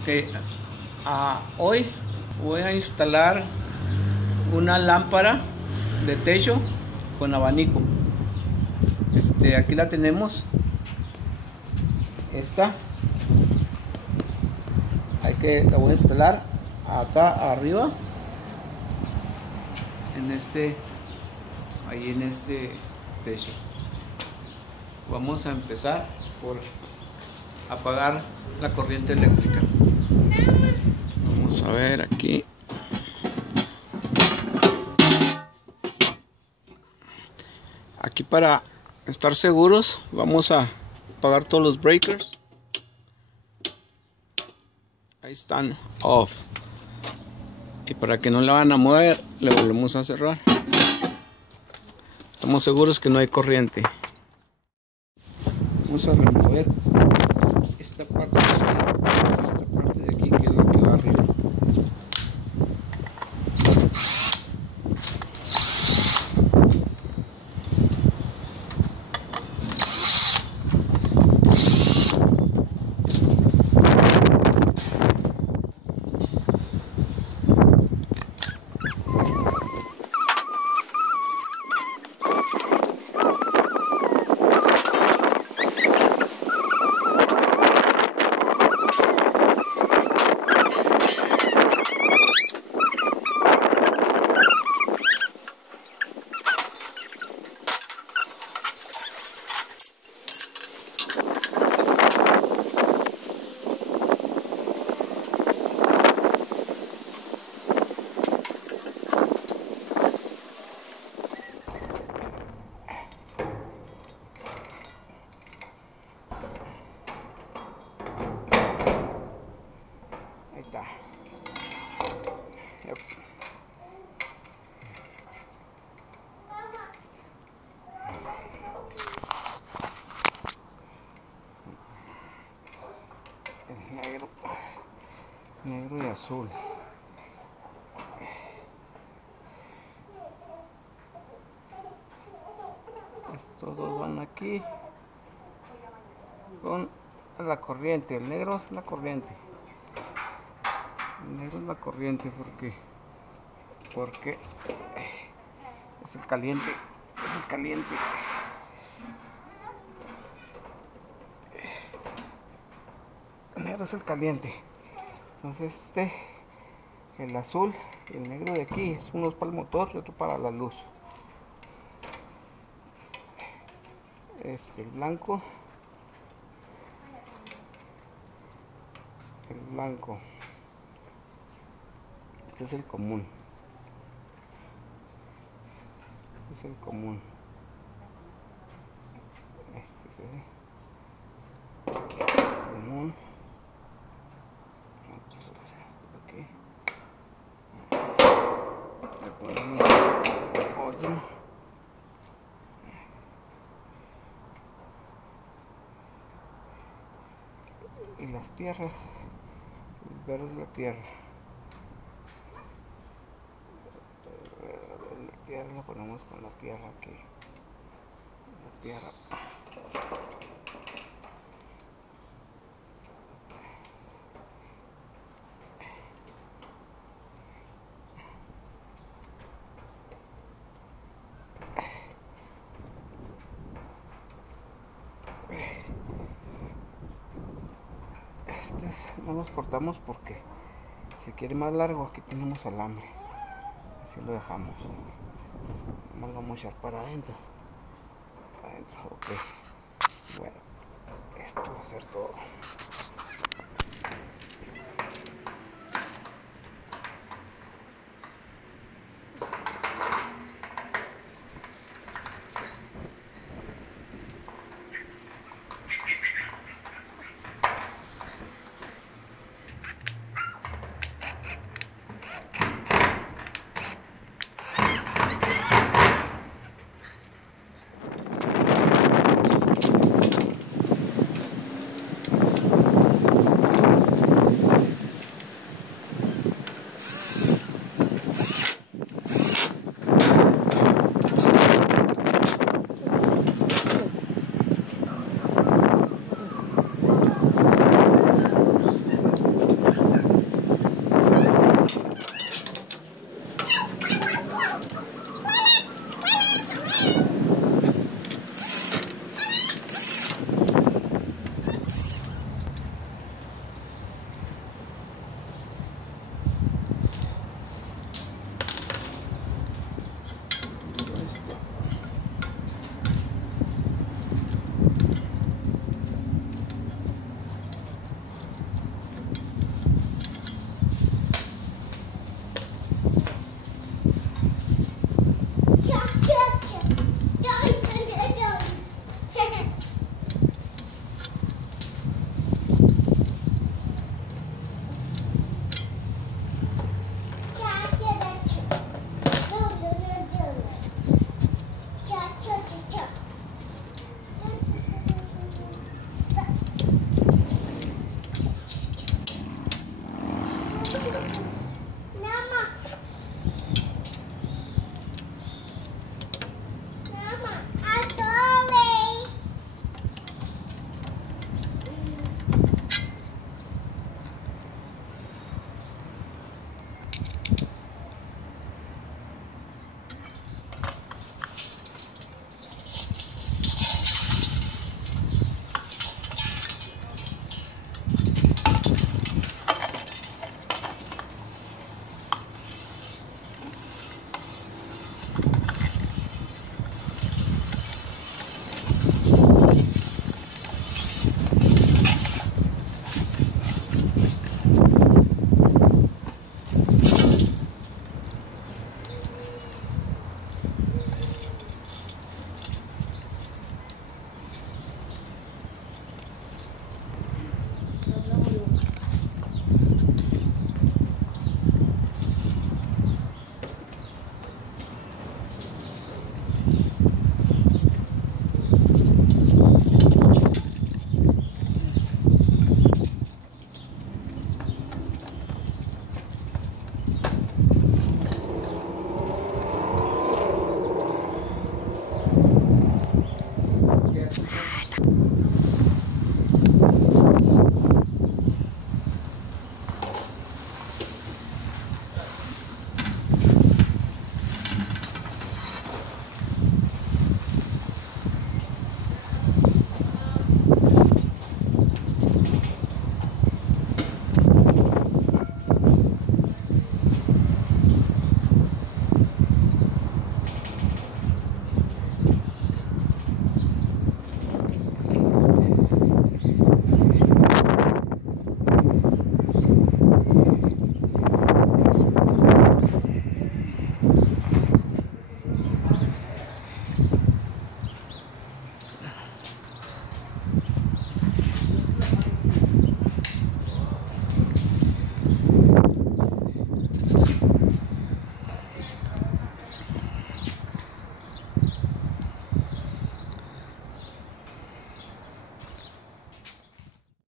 Ok, hoy voy a instalar una lámpara de techo con abanico. Aquí la tenemos. Esta la voy a instalar acá arriba ahí en este techo. Vamos a empezar por apagar la corriente eléctrica. Vamos a ver aquí. Aquí, para estar seguros, vamos a apagar todos los breakers. Ahí están off. Y para que no la van a mover, le volvemos a cerrar. Estamos seguros que no hay corriente. Vamos a remover esta parte de aquí, que es la que va arriba. Ahí está. Yep. Negro y azul. Estos dos van aquí con la corriente. El negro es la corriente. El negro es la corriente porque es el caliente. Es el caliente. El negro es el caliente. Entonces el azul y el negro de aquí es uno para el motor y otro para la luz. El blanco. Este es el común. Este es el común. Este es el común. Aquí. Le ponemos otro. Y las tierras. El verde es la tierra. La tierra la ponemos con la tierra aquí. La tierra. No nos cortamos porque si quiere más largo, aquí tenemos alambre. Así lo dejamos. Vamos a echar para adentro. Ok. Bueno, esto va a ser todo.